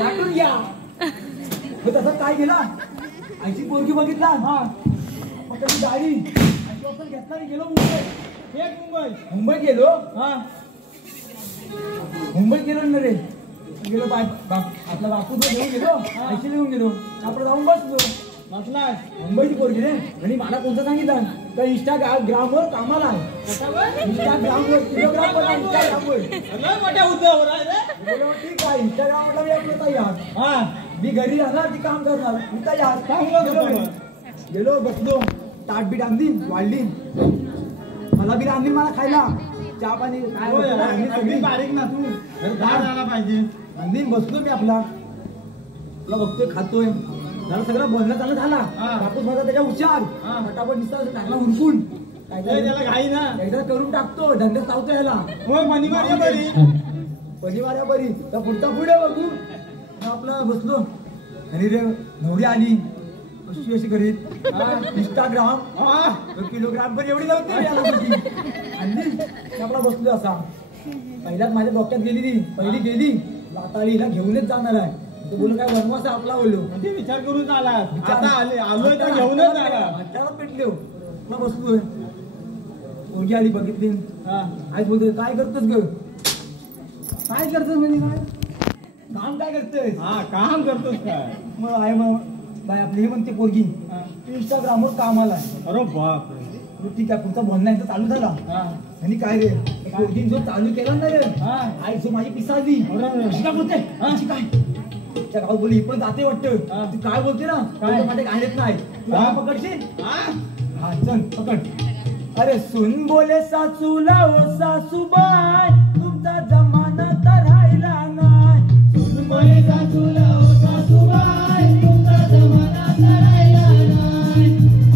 वाटून घ्या. तसं काय गेला आईची पोरगी बघितला. हा मग कधी गाडी घेतला गेलो मुंबई गेलो. हा मुंबई गेलो ना रे. गेलो आपला बापू घेऊन गेलो. आईशी घेऊन गेलो. आपण जाऊन बसलो. मुंबईची पोरगी रे. आणि मला कोणतं सांगितलं तर इंस्टाग्रामवर कामाला आहे. इंस्टाग्रामवर इंस्टाग्रामवर ठीक आहे. इंस्टाग्रामला यार. हा मी घरी राहणार ती काम करणार यार. गेलो बसलो. ताट बीट आणली वाढली. मला बी आणली मला खायला. चहा पाणी बारीक ना तू झाला पाहिजे. आणली बसलो मी आपला बघतोय खातोय. झालं सगळं बोलणं चालू झाला. कापूस माझा त्याच्या हुशार फटाफट निसता टाकला उरकून त्याला घाई ना एकदा करून टाकतो. धंद्यात चावतो याला. पनिवाऱ्या बरी तर पुढचा पुढे बघू. आपलं बसलो आणि रे नवरी आली अशी अशी करीत. इंस्टाग्राम किलोग्राम पण एवढी नव्हती. आणि आपला बसलो असा. पहिल्याच माझ्या डोक्यात गेली ती. पहिली गेली आता हिला घेऊनच जाणार आहे. बोलू काय वनवास आपला बोललो म्हणजे विचार करून आला. आता आलोय तर घेऊनच आला. त्याला पेटलो मग बसलोय. पोरगी आली बघितली. आईच बोलतोय काय करतोस ग. काय करतोस म्हणजे काय काम काय करतोय. हा काम करतोस काय. मग आहे मग बाय आपली हे म्हणते पोरगी इंस्टाग्रामवर कामाला आहे. अरे बाप ठीक आहे. पुढचा बोलणं चालू झाला. आणि काय रे पोरगी जो चालू केला ना रे आई जो माझी पिसाळली. काय बोलते काय त्या गाव बोली पण जाते वाटतं. तू काय बोलते ना काय माझ्या गाण्यात नाही. पकडशील हा चल पकड. अरे सुन बोले सासूला ओ सासूबाई तुमचा जमाना तर राहिला नाही. सुन बोले सासूला ओ सासूबाई तुमचा जमाना तर राहिला नाही.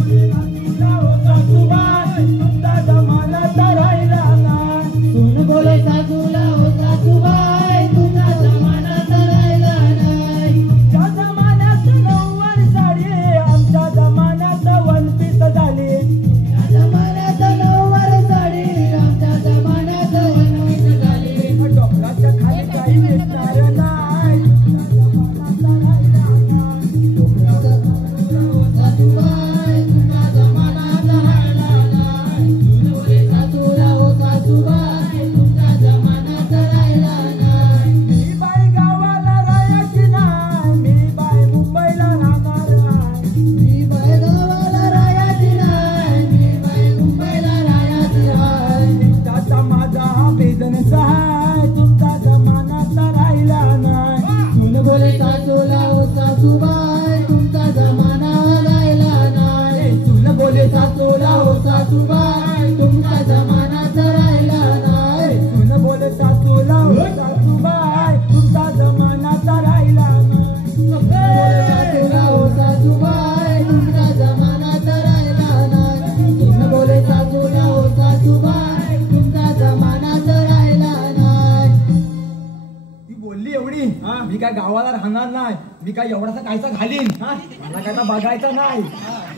सासूला ओ सासूबाई तुमचा जमाना तर राहिला नाही. सुन बोले सासूला ओ सासूबाई तुमचा जमाना तर राहिला नाही. त्या जमान्यात नऊवारी साडी आमच्या जमान्यात वन पीस झाली. डोंगराच्या खाली काही भेटणार नाही. मी बाई गावाला राहायची नाही. मी बाई मुंबईला राहणार नाही. मी बाई गावाला राहायची नाही. मी बाई मुंबईला राहायची आहे. त्याचा माझा हा बिझनेस आहे. तुमचा जमाना तर राहिला नाही. सुन बोले सासूला ओ सासूबाई तुमचा जमाना राहिला नाही. सुन बोले सासूला ओ सासूबाई तुमचा जमाना तर राहिला नाही. सुन बोले सासूला ओ सासूबाई तुमचा जमाना तर राहिला नाही. सासूला ओ सासूबाई तुमचा जमाना तर राहिला नाही. सुन बोले सासूला ओ सासूबाई तुमचा जमाना तर राहिला नाही. ती बोलली एवढी मी काय गावाला राहणार नाही. मी काय एवढासा कायसा घालीन. मला काय बघायचा नाही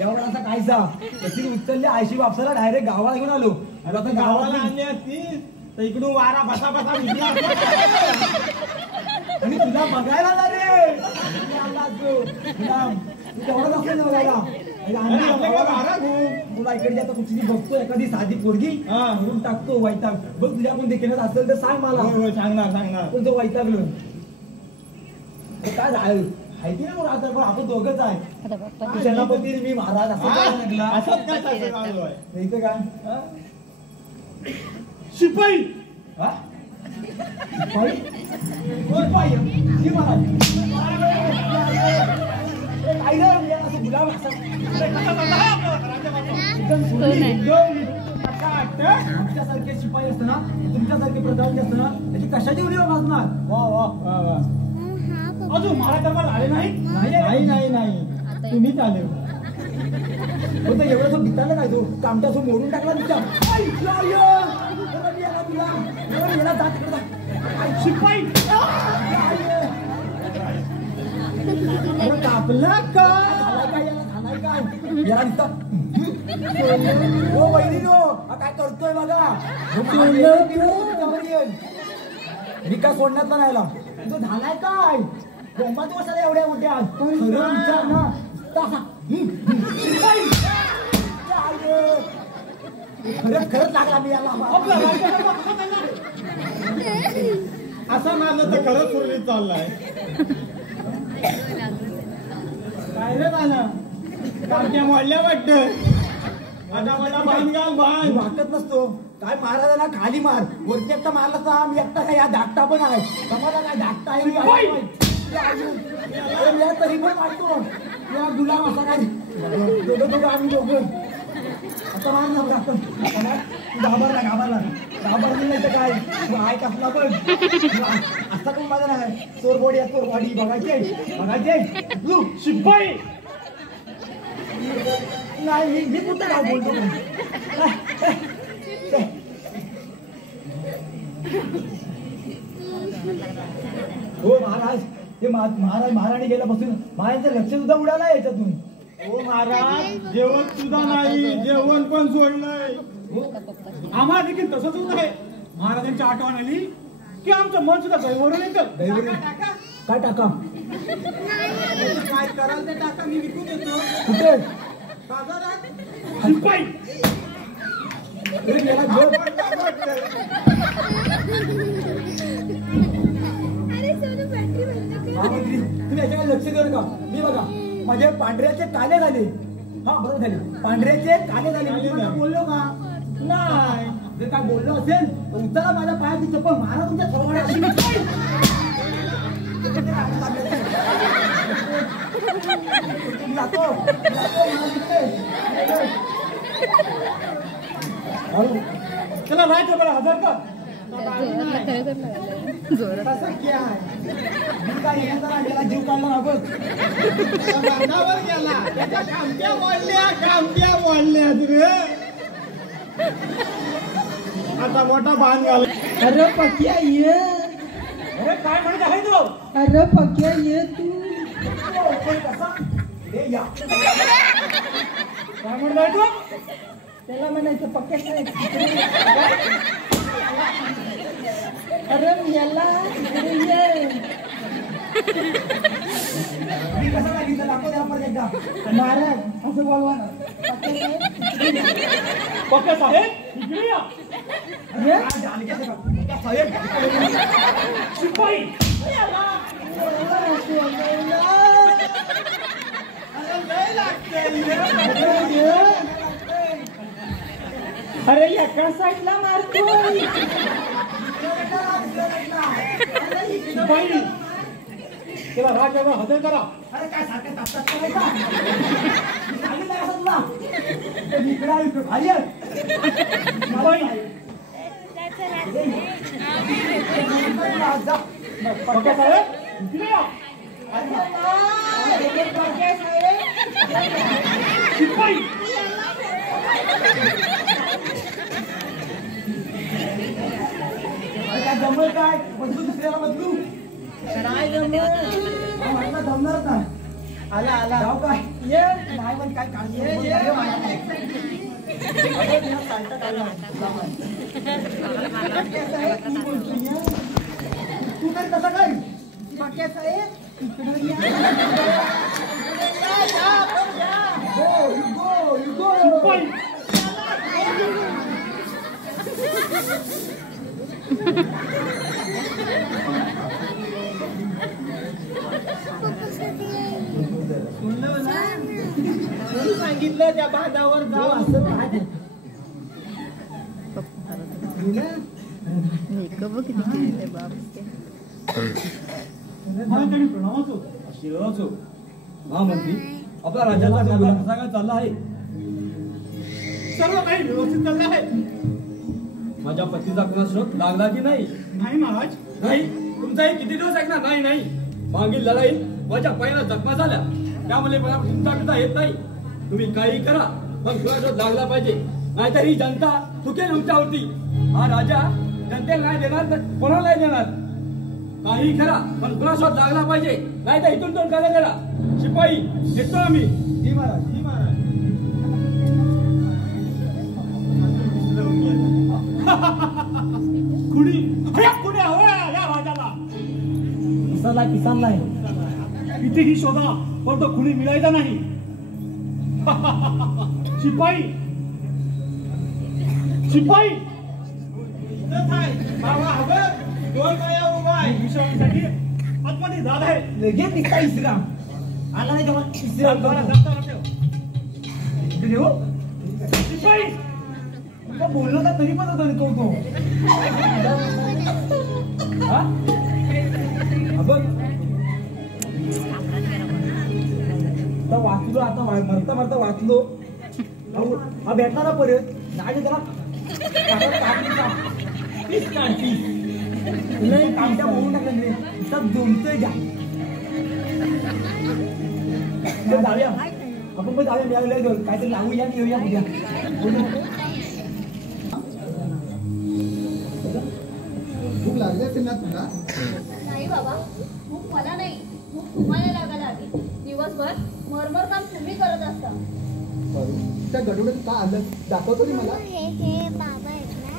एवढासा कायसा. तशी उचलली आयशी वापसाला डायरेक्ट गावाला घेऊन आलो. आता गावाला आणली असती तर इकडून वारा बसा बसा आणि तुला बघायला ना रे तेवढंच असेल बघायला. तुला इकडे आता कुठली बघतो एखादी साधी पोरगी म्हणून टाकतो वैताग. बघ तुझ्या कोण देखील असेल तर सांग मला. सांगणार पण तो वैतागलो काय झालं माहिती ना. आता पण आपण दोघंच आहे. सेनापती मी महाराज असं काय शिपाई शिपाई शिपाई गुलाम आमच्यासारखे शिपाई असतं ना तुमच्यासारखे प्रधान असतं ना त्याची कशाची उडी वाजणार. वा वा वा वा. अजून मला तर आले नाही. नाही नाही नाही तुम्हीच आले होतं. एवढं भिताला काय तू कामटा सो मोडून टाकला तुमच्या शिपाई कापला काय याला दिसत. हो वहिनीनो काय करतोय बघा. मी काय सोडण्यातला नाही. तुझं झालाय काय बोंबात बसायला एवढ्या मोठ्या खरं विचार ना खरंच लागला मी याला असं माझं तर खरंच सुरळीत चाललाय काय रे गाणं कामट्या मोडल्या वाटतं आता मला बांध घाल बांध वाटत नसतो काय महाराजांना खाली मार वरती एकटा मारला तर मी एकटा काय या धाकटा पण आहे समाजा काय धाकटा आहे तरी पण मारतो या गुलाम असा काय दोघं आम्ही दोघं आता मार ना आपण घाबरला नाही तर काय ऐक असला पण असा पण माझा नाही चोरबोडी बघायचे शिपाई नाही मी कुठं काय बोलतो हो महाराज ते महाराणी गेल्यापासून महाराजांचं लक्ष सुद्धा उडाला याच्यातून हो महाराज जेवण सुद्धा नाही जेवण पण सोडलंय आम्हाला देखील तसंच होत आहे महाराजांची आठवण आली की आमचं मन सुद्धा दैवरून येतं काय टाका काय कराल ते टाका मी विकून येतो कुठे शिपाई तुम्ही याच्याकडे लक्ष देऊ नका मी बघा माझे पांढऱ्याचे काले झाले हा बरोबर झाले पांढऱ्याचे काले झाले मी बोललो का नाही जर काय बोललो असेल तर उतरा माझ्या पायाची चप्पल मारा तुमच्या चला राहायचं बरं हजार का जीव काढला आपण गेला त्याच्या कामट्या मोडल्या रे आता मोठा बांध घाल अरे पक्या ये अरे काय म्हणत आहे तो अरे पक्या ये तू काय म्हणताय तू त्याला म्हणायचं पक्या काय अरे याला इकडे ये कसं सांगितलं दाखव द्या परत एकदा महाराज असं बोलवा ना पक्का साहेब इकडे या शिपाई अरे एका साईडला मारतो शिपाई त्याला राजाला हजर करा अरे काय सारखं तापतात करायचा सांगितलं असं तुला इकडे खाली शिपाई पक्का साहेब इकडे या शिपाई काय जमल काय बदलू दुसऱ्याला बदलू काय जमलं म्हटलं जमणारच नाही आला आला जाऊ काय ये नाही पण काय काळजी ये नको. ये पक्या साहेब तू बोलतो ये तू काय कसं काय पक्या साहेब इकडे या गो गो शिपाई म्हणलं ना म्हणून सांगितलं त्या बांधावर जाऊ असं काय मला त्यांनी प्रणामच होत शिरोचो महामंत्री आपला राज्याचा कारभार कसा काय चालला आहे सर्व काही व्यवस्थित चाललं आहे माझ्या पतीचा कोणा शोध लागला की नाही नाही महाराज नाही तुमचाही किती दिवस ऐकणार नाही नाही मागील लढाईत माझ्या पायाला जखमा झाल्या त्यामुळे मला चिंता करता येत नाही तुम्ही काही करा पण कोणा शोध लागला पाहिजे नाहीतर ही जनता चुकेल तुमच्यावरती हा राजा जनतेला नाही देणार तर कोणाला नाही देणार काही करा पण कोणा शोध लागला पाहिजे नाही तर इथून तोंड काय करा शिपाई येतो आम्ही ही महाराज ही महाराज कुणी कुणी हवं या राजाला किसान नाही इथेही शोधा पण तो खुनी मिळायचा नाही. शिपाई शिपाई दोन बाया उभा आहे. विश्रांतीसाठी आतमध्ये जात आहे. लगेच निघता इस्लाम आला नाही तेव्हा इस्लाम बरं, जाताना ठेव. इकडे हो शिपाई मग बोललो का तरी पण तो हा बघ आता वाचलो आता मरता मरता वाचलो हा भेटला ना परत गाडी त्याला कामट्या बघून टाकलं रे सब जोडतोय जा जाऊया आपण पण जाऊया मिळालं काहीतरी लावूया येऊया उद्या भूक लागली असेल ना तुला? नाही बाबा, भूक मला नाही, भूक तुम्हाला लागायला हवी. दिवसभर मरमर काम तुम्ही करत असता. त्या गडोड्यात का आलं दाखवतो रे मला. हे बाबा आहेत ना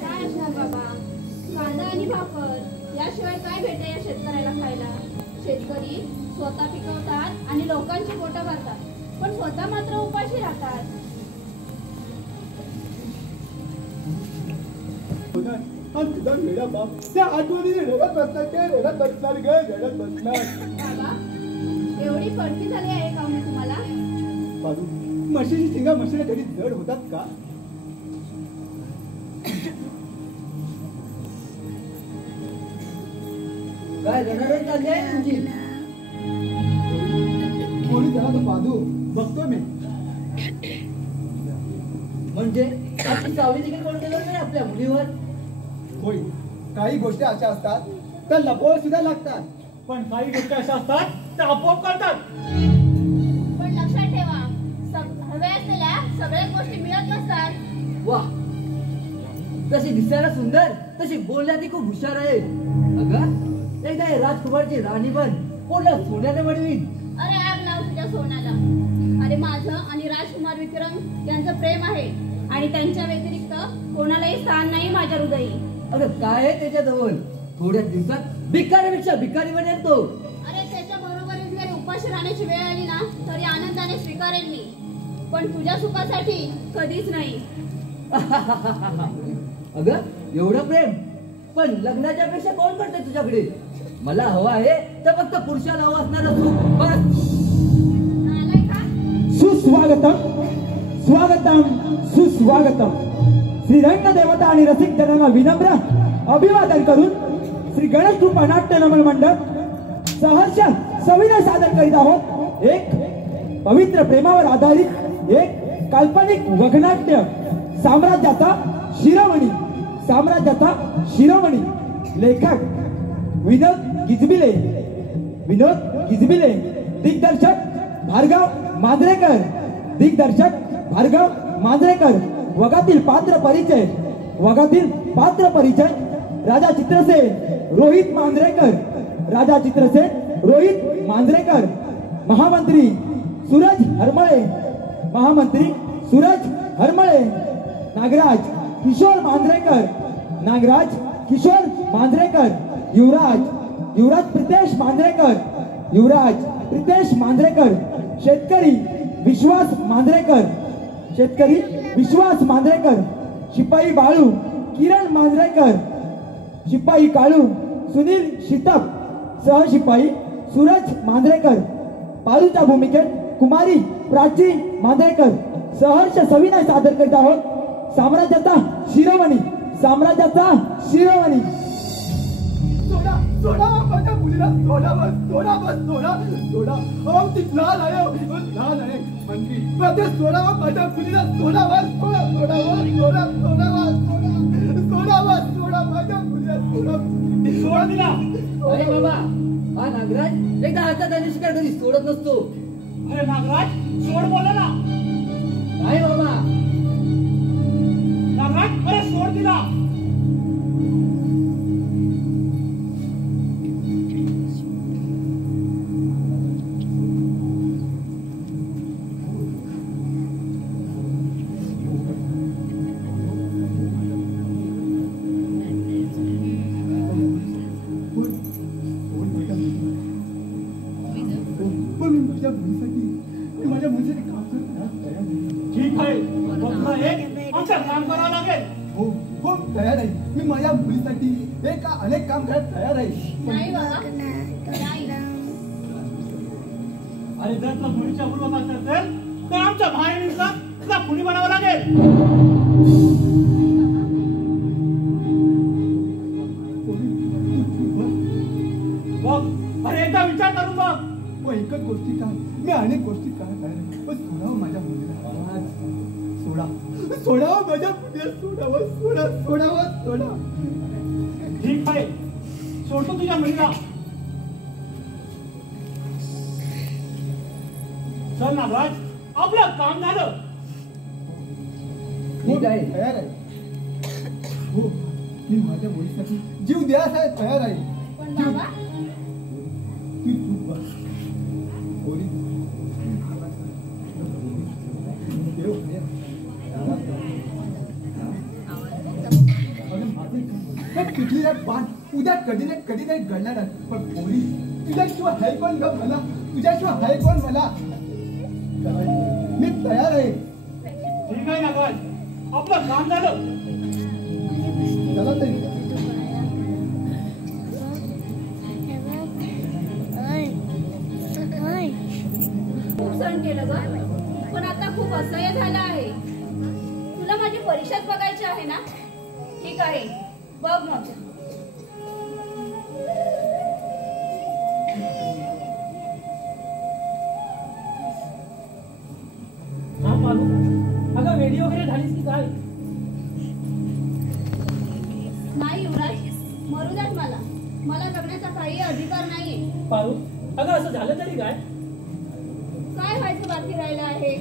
काय असणार बाबा, कांदा आणि भाकर याशिवाय काय भेटते या शेतकऱ्याला खायला. शेतकरी स्वतः पिकवतात आणि लोकांची पोटं भरतात, पण स्वतः मात्र उपाशी राहतात. तुझा वेडा बाप त्या आठवणी रडत बसणार ते रडत बसणार ग रडत बसणार. बाबा, एवढी पडकी झाली आहे का मी तुम्हाला? बाजू म्हशीची शिंगा म्हशीला कधी जड होतात का? काय रडारड चालली आहे तुमची कोणी त्याला तो बाजू बघतो मी. म्हणजे आपली सावली देखील कोण केलं नाही आपल्या मुलीवर. होय काही गोष्टी अशा असतात त्या लपवून सुद्धा लागतात. पण काही गोष्टी अशा असतात त्या आपोआप करतात. पण लक्षात ठेवा, हव्या असलेल्या सगळ्या गोष्टी मिळत नसतात. वा, तशी दिसायला सुंदर तशी बोलण्यात खूप हुशार आहे. अगं एकदा हे राजकुमारची राणी बन पोटला सोन्याने बनवीन. अरे आग लाव तुझ्या सोन्याला. अरे माझं आणि राजकुमार विक्रम यांचं प्रेम आहे आणि त्यांच्या व्यतिरिक्त कोणालाही स्थान नाही माझ्या हृदयी. अगं काय आहे त्याच्याजवळ? थोड्या दिवसात भिकारीपेक्षा भिकारी बनेल तो. अरे त्याच्या बरोबर जरी उपाशी राहण्याची वेळ आली ना तरी आनंदाने स्वीकारेल मी, पण तुझ्या सुखासाठी कधीच नाही. अगं एवढं प्रेम, पण लग्नाच्या पेक्षा कोण करते तुझ्याकडे? मला हवं आहे तर फक्त पुरुषाला हवं असणारं सुख बस. नालाय का? सुस्वागतम स्वागतम सुस्वागतम. श्री रंग देवता आणि रसिक जनांना विनम्र अभिवादन करून श्री गणेश कृपा नाट्य नमन मंडप सहर्ष सविनय सादर करीत आहोत एक पवित्र प्रेमावर आधारित एक काल्पनिक वगनाट्य. साम्राज्याचा शिरोमणी, साम्राज्याचा शिरोमणी. लेखक विनोद गिजबिले, विनोद गिजबिले. दिग्दर्शक भार्गव मांजरेकर, दिग्दर्शक भार्गव मांजरेकर. वगातील पात्र परिचय, वगातील पात्र परिचय. राजा चित्रसेन रोहित मांजरेकर, राजा चित्रसेन रोहित मांजरेकर. महामंत्री सूरज हरमळे, महामंत्री सूरज हरमळे. नागराज किशोर मांजरेकर, नागराज किशोर मांजरेकर. युवराज युवराज प्रितेश मांजरेकर, युवराज प्रितेश मांजरेकर. शेतकरी विश्वास मांजरेकर, शेतकरी विश्वास मांजरेकर. शिपाई बाळू किरण मांजरेकर, शिपाई काळू सुनील शितप. सहशिपाई सूरज मांजरेकर. पारूच्या भूमिकेत कुमारी प्राची मांजरेकर. सहर्ष सविनय सादर करीत आहोत साम्राज्याचा शिरोमणी, साम्राज्याचा शिरोमणी. सोडा सोडा माझ्या मुलीला सोडा बस सोडा बस सोडा सोडा. अहो ती लहान आहे, लहान आहे मंत्री. पण ते सोडा माझ्या मुलीला सोडा बस सोडा सोडा बस सोडा सोडा बस सोडा सोडा बस सोडा माझ्या मुलीला सोडा. सोडा दिला. अरे बाबा, हा नागराज एकदा हातात आली शिकार कधी सोडत नसतो. अरे नागराज, सोड बोला ना. नाही बाबा, नागराज, अरे सोड दिला. आमचं काम करावं लागेल. हो हो तयार आहे. मी माझ्या मुलीसाठी अनेक काम करायला तयार आहे. नाही बाबा नाही. अरे जर तुला मुलीच्या पूर्वक असेल तर आमच्या भायणीचा तुला खुनी बनावं लागेल. बघ अरे एकदा विचार करून बघ. हो एकच गोष्टी काय मी अनेक गोष्टी काय पण सोडावं माझ्या मुलीला. सोडावं माझ्या मुलीला. सोडा. ठीक आहे सोडतो तुझ्या मुलीला. चल नागराज आपलं काम झालं. ठीक आहे. तयार आहे. हो मी माझ्या मुलीसाठी जीव द्यायला तयार आहे. पण बाबा तू चूक बघ. कुठली पान उद्या कधी नाही घडणार आहे. पण पोरी तुझ्याशिवाय हाय कोण ग मला. तुझ्याशिवाय हाय कोण मला. मी तयार आहे. ठीक आहे नागराज आपलं काम झालं. चला तरी खूप सहन केलं ग. पण आता खूप असह्य झालं आहे. तुला माझी परीक्षाच बघायची आहे ना. ठीक आहे बघ मग. हा पारू अगं वेडी वगैरे झालीस की काय? नाही युवराज मरू द्यात मला जगण्याचा काही अधिकार नाहीये. पारू अगं असं झालं तरी काय? काय व्हायचं बाकी राहिलं आहे.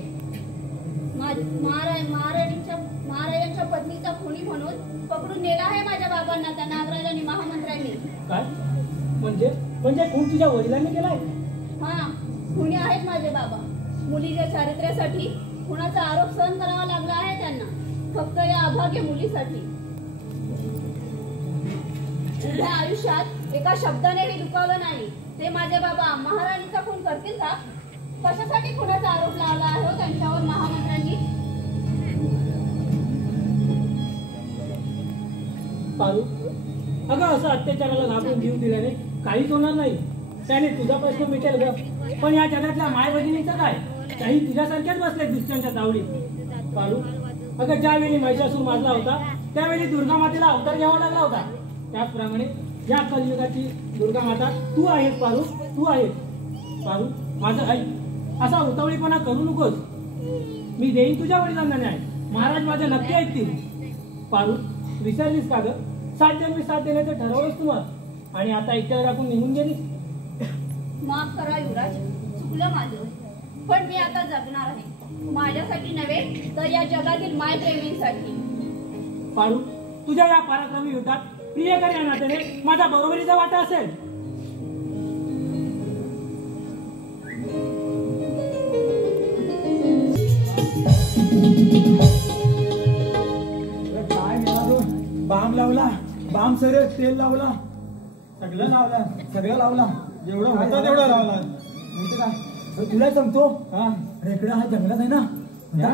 महाराजांच्या पत्नीचा खुनी म्हणून पकडून नेला आहे माझ्या बाबांना त्या नागराज आणि महामंत्र्यांनी. काय म्हणजे खून तुझ्या वडिलांनी केलाय? हा खुनी आहेत माझे बाबा. मुलीच्या चारित्र्यासाठी खुनाचा आरोप सहन करावा लागला आहे त्यांना. फक्त या अभाग्य मुलीसाठी. उभ्या आयुष्यात एका शब्दानेही दुखावलं नाही. ते माझे बाबा महाराणीचा खून करतील का? कशासाठी खुनाचा आरोप लावला आहे हो त्यांच्यावर महामंत्र्यांनी? पारू अगं असं अत्याचाराला घाबरून जीव दिल्याने काहीच होणार नाही. त्याने तुझा प्रश्न मिटेल ग. पण या जगातल्या माय भगिनीचं काय? काही तुझ्यासारख्याच बसले दुसऱ्यांच्या तावडीत. पारू अगं ज्यावेळी महिषासूर माजला होता त्यावेळी दुर्गा मातेला अवतार घ्यावा लागला होता. त्याचप्रमाणे या कलियुगाची दुर्गा माता तू आहेस पारू. तू आहेस. पारू माझं ऐक. असा उतावळीपणा करू नकोस. मी देईन तुझ्या वडिलांना न्याय. महाराज माझे नक्की ऐकतील. पारू विसरलीस का ग? 7 जन्मी 7 देण्याचं ठरवलंस तू आणि आता एकट्या राखून निघून गेलीस. माफ करा युवराज चुकलं माझं. पण मी आता जगणार आहे. माझ्यासाठी नव्हे तर या जगातील माय प्रेमींसाठी. पारू तुझ्या या पराक्रमी युद्धात प्रियकर या नात्याने माझा बरोबरीचा वाटा असेल. काय मिळालो. बाम लावला. बाम सर तेल लावला. सगळं लावला. जेवढं होतं तेवढं लावला. माहिती का तुला सांगतो. हा इकडं हा जंगलात आहे ना.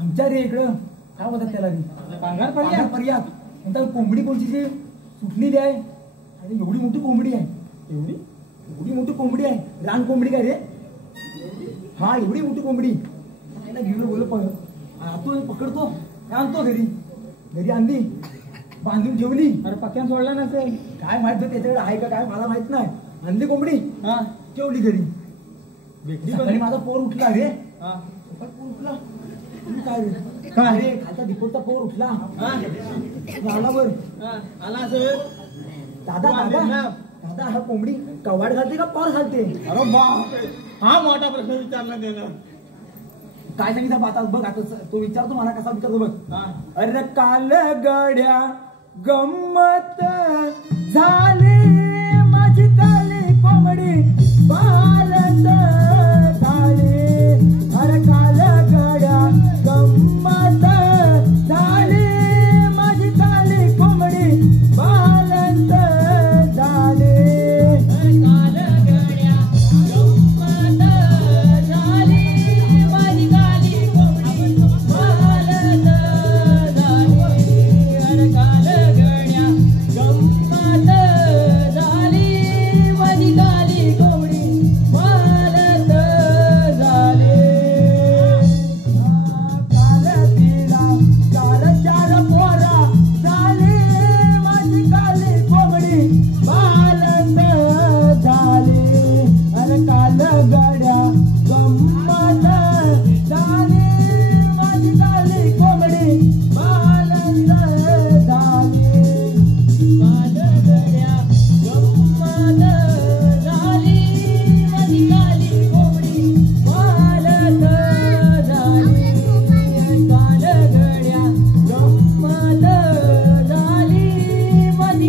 आमच्या रे इकडं काय बोलतात त्याला कांगार पर्यात म्हणतात. कोंबडी कोणची जी सुटलेली आहे. आणि एवढी मोठी कोंबडी आहे. एवढी मोठी कोंबडी आहे. रान कोंबडी काय रे. हा एवढी मोठी कोंबडी. घेऊन बोल तो पकडतो आणतो घरी आणली बांधून ठेवली. अरे पक्क्यान सोडला नसेल. काय माहित त्याच्याकडे आहे का काय मला माहित नाही. आणली कोंबडी हा ठेवली घरी. सकाळी माझा पोर उठला रे. हा पोर उठला. काय रे काय रे खालचा दीपकचा पोर उठला. लावला बर आला असेल. दादा हा कोंबडी कवाड घालते का पार घालते? अरे बापरे हा मोठा प्रश्न विचारला त्यानं. काय सांगितलं आता बघ. आता तो विचारतो मला कसा विचारतो बघ. हा अरे काल गड्या गंमत झाली माझी काली कोंबडी पालत झाली. अरे काल गड्या गंमत झाली माझी काली कोंबडी पालत झाली. काल गड्या गंमत झाली माझी काली कोंबडी पालत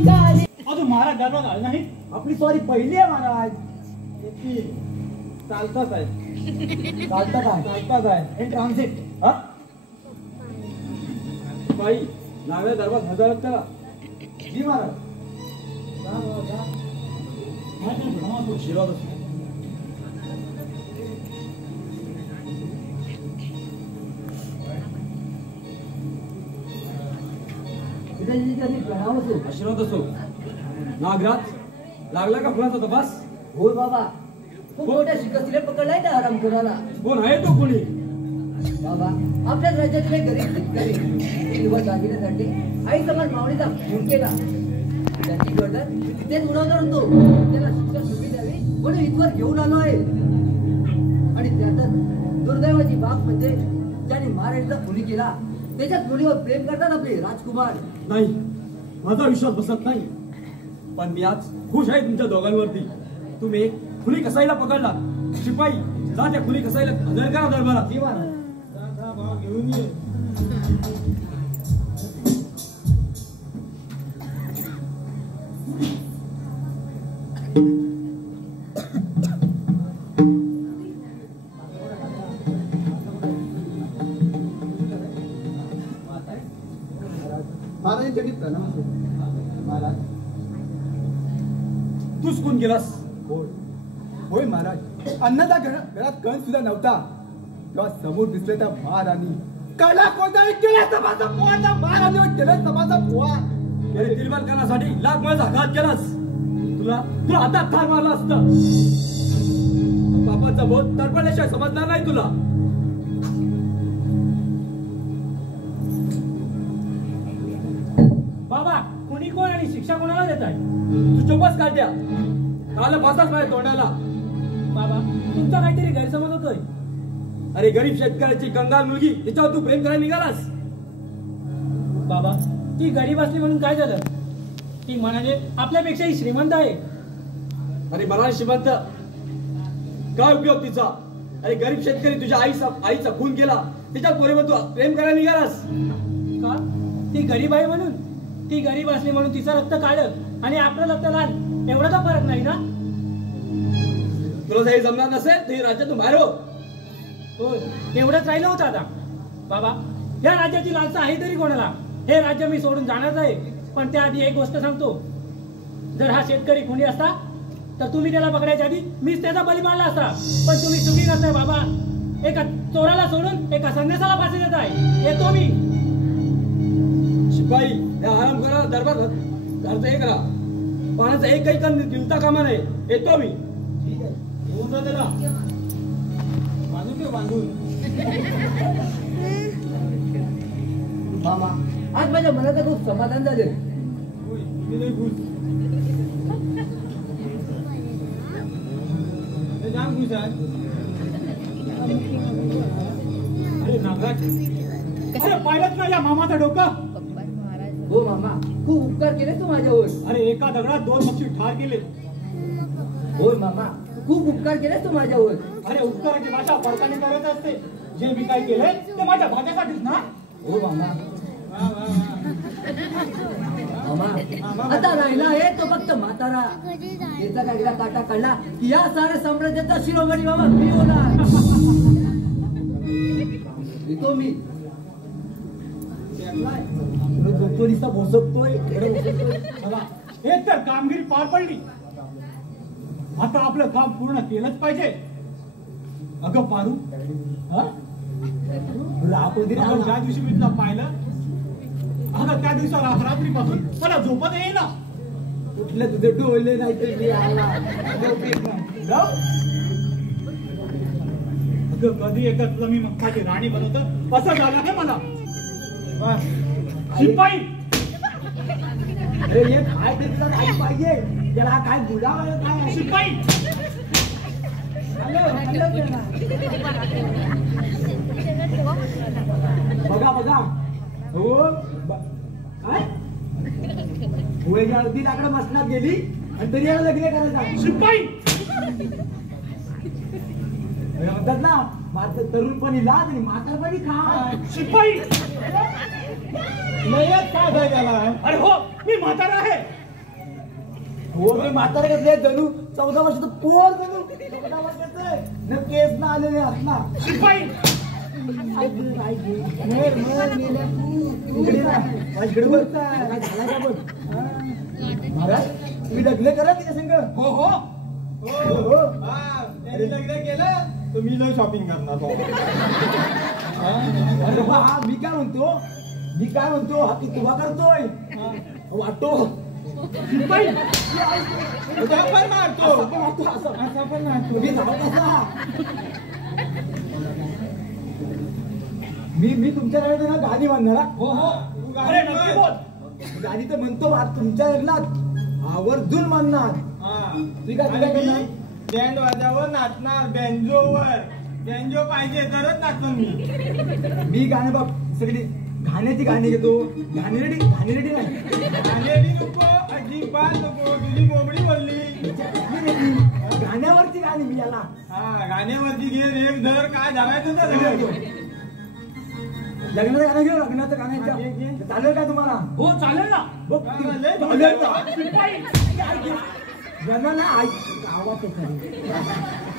काले. अजून महाराज दरबार आले नाही. आपली सॉरी पहिली आहे महाराज. येतील. चालतात आहे. चालता काय चालतात आहे. हे ट्रान्झिट हा बाई लागल्या दरबार हजारात त्याला. जी महाराज. शिरात असतो. पिताजींनी प्रणाम असो. आशीर्वाद असो. नागराज लागला का फुलाचा तपास? होय बाबा, खूप मोठ्या शिकस्तीला पकडलाय त्या आराम करायला. कोण आहे तो कोणी? बाबा, आपल्याच राज्यातील एक गरीब शेतकरी दिवस दागिन्यासाठी आई समान मावळीचा खून केला. त्याची गर्दन तिथेच उडवणार होतो. त्याला शिक्षा सोपी द्यावी म्हणून इथवर घेऊन आलो आहे. आणि त्यातच दुर्दैवाची बाब म्हणजे ज्याने महाराणीचा खुनी केला त्याच्याच मुलीवर प्रेम करतात आपले राजकुमार. नाही, माझा विश्वास बसत नाही. पण मी आज खुश आहे तुमच्या दोघांवरती. तुम्ही एक खुनी कसाईला पकडला. शिपाई जा त्या खुनी कसाईला हजर करा दरबारात. जी महाराज. घेऊन ये. महाराजांसाठी प्रणाम असो. महाराज. तूच कोण केलास? होय होय महाराज. अन्नाचा घरात कण सुद्धा नव्हता तेव्हा समोर दिसले त्या महाराणी. कला कोणताही केला समाजा पोहाचा महाराणीवर केलं समाजा पोहा. अरे दिलबरकानासाठी लाख वेळा घात केलास. तुला तुला आता ठार मारला असता. बापाचा बोध तडपडल्याशिवाय समजणार नाही तुला. बाबा, कोणी कोण आणि शिक्षा कोणाला देत आहे? तू चोपच काढ द्या. काल फासाच माझ्या तोंडाला. बाबा, तुमचा काहीतरी गैरसमज होतोय. अरे गरीब शेतकऱ्याची कंगाल मुलगी तिच्यावर तू प्रेम करायला निघालास. बाबा, ती गरीब असली म्हणून काय झालं? ती म्हणाले आपल्यापेक्षाही श्रीमंत आहे. अरे बरा श्रीमंत काय उपयोग तिचा? अरे गरीब शेतकरी तुझ्या आईचा खून केला. तिच्या पोरीवर तू प्रेम करायला निघालास का? ती गरीब आहे म्हणून? ती गरीब असली म्हणून तिचं रक्त काळं आणि आपलं रक्त लाल एवढा का फरक नाही ना? तुला जर हे जमणार नसेल तर हे राज्यातून बाहेर हो. होय, एवढंच राहिलं होतं आता. बाबा, या राज्याची लालसा आहे तरी कोणाला? हे राज्य मी सोडून जाणारच आहे. पण त्याआधी एक गोष्ट सांगतो. जर हा शेतकरी खुनी असता तर तुम्ही त्याला पकडायच्या आधी मीच त्याचा बळी पाडला असता. पण तुम्ही चुकी करताय बाबा. एका चोराला सोडून एका संन्यासाला फाशी देत आहे. येतो मी. शिपाई या आराम करा. दरबार घरचं एक राहा. पाण्याचा एकही कण दिलता कामा नाही. येतो मी. येऊन जा त्याला. बांधून ठेव बांधून. मामा, आज माझ्या मनाचं खूप समाधान झाले. अरे नागराज, अरे पाहिलंच ना या मामाचं डोकं. हो मामा, खूप उपकार केले तू माझ्यावर. अरे एका दगडात 2 पक्षी ठार केले. होय मामा, खूप उपकार केले तू माझ्यावर. अरे उपकाराची भाषा पडताना करत असते. जे मी काय केले ते माझ्या भाज्यासाठीच ना. हो मामा. मामा, आता राहिला आहे तो फक्त म्हातारा. याचा कागदा काटा काढला की या साऱ्या साम्राज्याचा शिरोमणी बाबा मी होणार. येतो मी. झोपतोय भोसकतोय. चला, एक तर कामगिरी पार पडली. आता आपलं काम पूर्ण केलंच पाहिजे. अगं पारू, अगं ज्या दिवशी मी तुला पाहिलं अगं त्या दिवसाला रात्रीपासून मला झोपत येईना. कुठलं तुझं डोळे नाही तर मी आला. अगं कधी एकदा तुला मी माझी राणी बनवतो असं झालं नाही मला. शिपाई, अरे हे काय ते तुला काय पाहिजे? त्याला हा काय बुडावा काय? शिपाई, बघा बघा. हो काय होळीच्या अर्धी लाकडं मसनात गेली आणि तरी याला लग्न करायचं. शिपाई, म्हणतात ना माझं तरुणपणी लाज आणि म्हातारपणी खा. शिपाई, लयच काय झाला? अरे हो मी म्हातारा आहे. हो ते म्हातारे कसले जणू 14 वर्षाचं पोर जणू 14 वर्षाचं न केस ना आलेले असणार शिपाई महाराज तुम्ही लग्न करा तिच्या संग हो हो त्यांनी लग्न केलं तर मी लय शॉपिंग करणार अरे हा मी काय म्हणतो हा की तुला करतोय वाटतो शिपाई पण मारतो असा पण मारतो मी जाऊ कसा मी तुमच्याकडे ना गाणी म्हणणार हो हो अरे नक्की बोल. गाणी तर म्हणतो बा तुमच्या लग्नात आवर्जून म्हणणार ठीक आहे तुझ्या करणार बँड वाजावर नाचणार बेंजो पाहिजे तरच नाचणार मी गाणं बघ सगळी गाण्याची गाणी घेतो गाणी रेडी नाही गाण्याची नको अजिबात नको तुझी मोबडी बोलली गाण्यावरची गाणी मी याला गाण्यावरती घे रेप धर काय धरायचं तर लग्नाचं गाणं घेऊ लग्नाचं गाण्याचं चालेल का तुम्हाला हो चालेल ना. बघ चालेल का? शिपाई जणाला गावात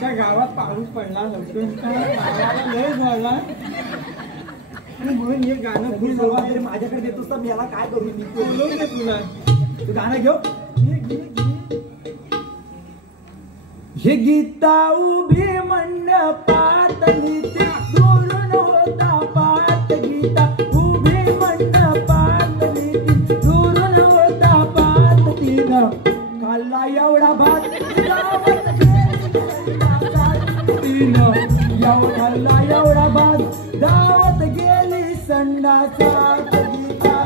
त्या गावात पाऊस पडला लय झाला आणि म्हणून हे गाणं मी सुरुवात तरी माझ्याकडे देतोस तर मी याला काय करू मी बोलवून दे तुला तू गाणं घेऊ हे गीता उभी मंडपात नीती दुरून होता पात गीता उभी मंडपात नीती दुरून होता पात तिनं खाल्ला एवढा भात गावात तिनं खाल्ला एवढा भात गावात गेली संडासात गीता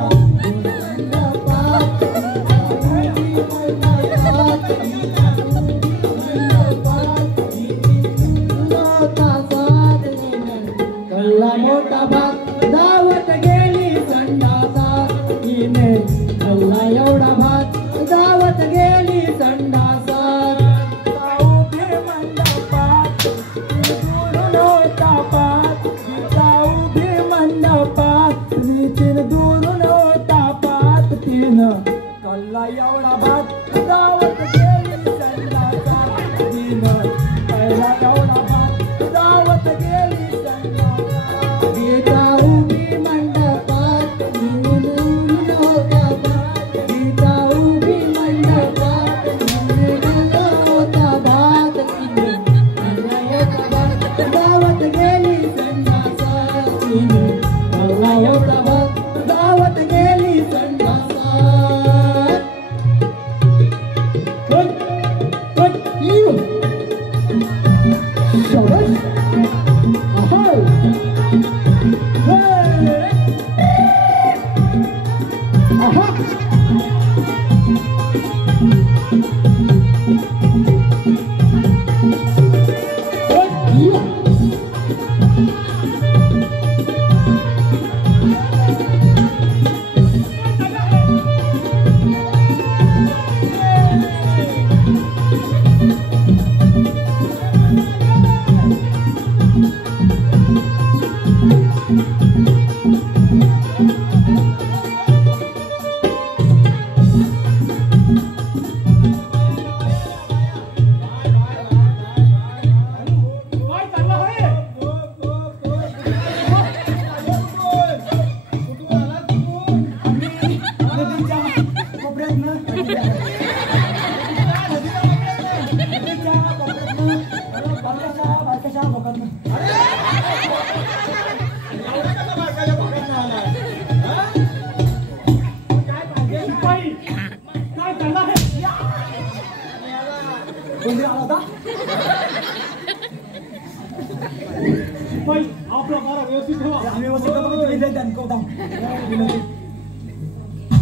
मोठा भात दावत गेली संडासात तिने खाल्ला एवढा भात दावत गेली संडासात उभे मंडपात दुरून होता पात गीता उभे मंडपात नितीन दुरून होता पात तिनं खाल्ला एवढा भात दावत गेली संडासात तिनं खाल्ला एवढा भात दावत गेली संडासात गीता उभी मंडपात दुरून होता पात गीता उभी मंडपात दुरून होता भात तिनं खाल्ला एवढा भात दावत गेली संडासात तिनं खाल्ला एवढा भात दावत गेली संडासात आपला मारा व्यवस्थित ठेवा आम्ही वसंत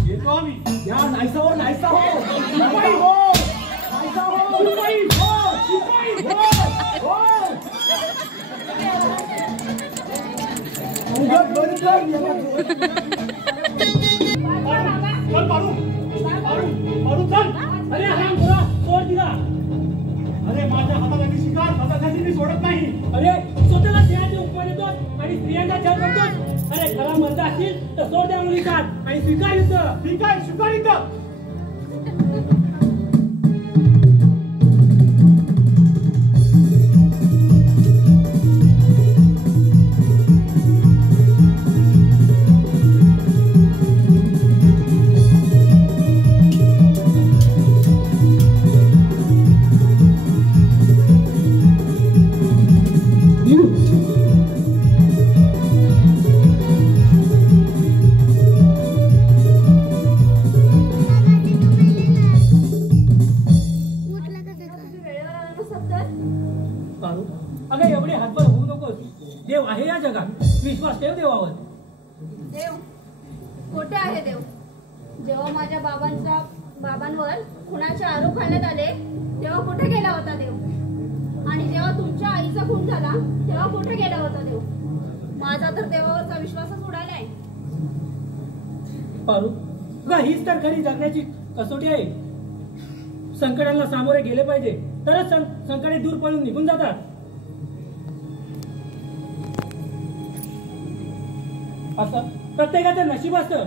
येतो आम्ही या नाहीसा हो नाहीसा हो शिपाई हो नाहीसा हो शिपाई हो शिपाई हो उगाच बंद कर चल पाडू चल. अरे हा मुला सोड दिला. अरे माझ्या हाताला शिकार हातासाठी मी सोडत नाही. अरे स्वतःला स्त्रियांचे उपमान येतो आणि स्त्रियांचा छळ करतो. अरे खरा मर्द असतील तर सोड द्या मुलीचा आणि स्वीकार युद्ध. ठीक आहे स्वीकार युद्ध. असतं का? विश्वास ठेव देवावर. देव कोठे आहे देव? जेव्हा माझ्या बाबांवर खुनाचे आरोप घालण्यात आले तेव्हा कुठे गेला होता देव? आणि जेव्हा तुमच्या आईचा खून झाला तेव्हा कुठे गेला होता देव? माझा तर देवावरचा विश्वासच उडालाय. पारू हीच तर खरी जगण्याची कसोटी आहे. संकटांना सामोरे गेले पाहिजे तरच संकटे दूर पळून निघून जातात. असं प्रत्येकाचं नशीब असतं.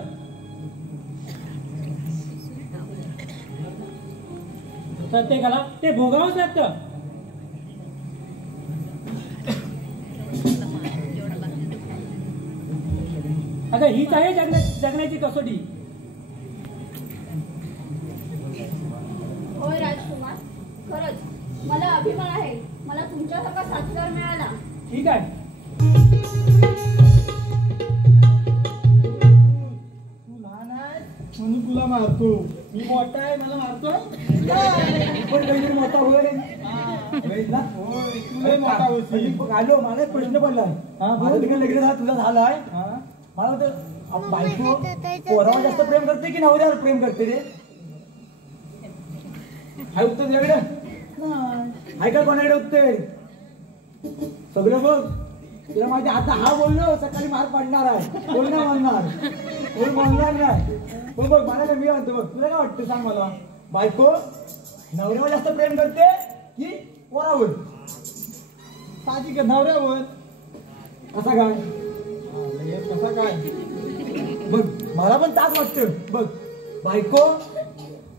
प्रत्येकाला ते भोगावंच लागतं. अगं हीच आहे जगण्याची कसोटी. होय राजकुमार, खरंच मला अभिमान आहे. मला तुमच्यासारखा साथीदार मिळाला. ठीक आहे. तू लहान आहे म्हणून तुला मारतो. मी मोठा आहे मला मारतो. पण काहीतरी मोठा होय. होय तू लय मोठा होशील. आलो मला एक प्रश्न पडलाय. माझं तिकडे लग्न झालं तुझा झालाय. मला होतं बायको पोरावर जास्त प्रेम करते की नवऱ्यावर प्रेम करते रे? हाय उत्तर तुझ्याकडे हाय का? कोणाकडे उत्तर? सगळं बघ. तुला माहिती आता हा बोललो सकाळी मार पडणार आहे. कोण नाही म्हणणार, कोण म्हणणार नाही. पण बघ मला काय मी म्हणतो बघ, तुला काय वाटतं सांग मला? बायको नवऱ्यावर जास्त प्रेम करते की पोरावर? साहजिक आहे नवऱ्यावर. असा काय? कसा काय? बघ मला पण ताक वाटतं. बघ बायको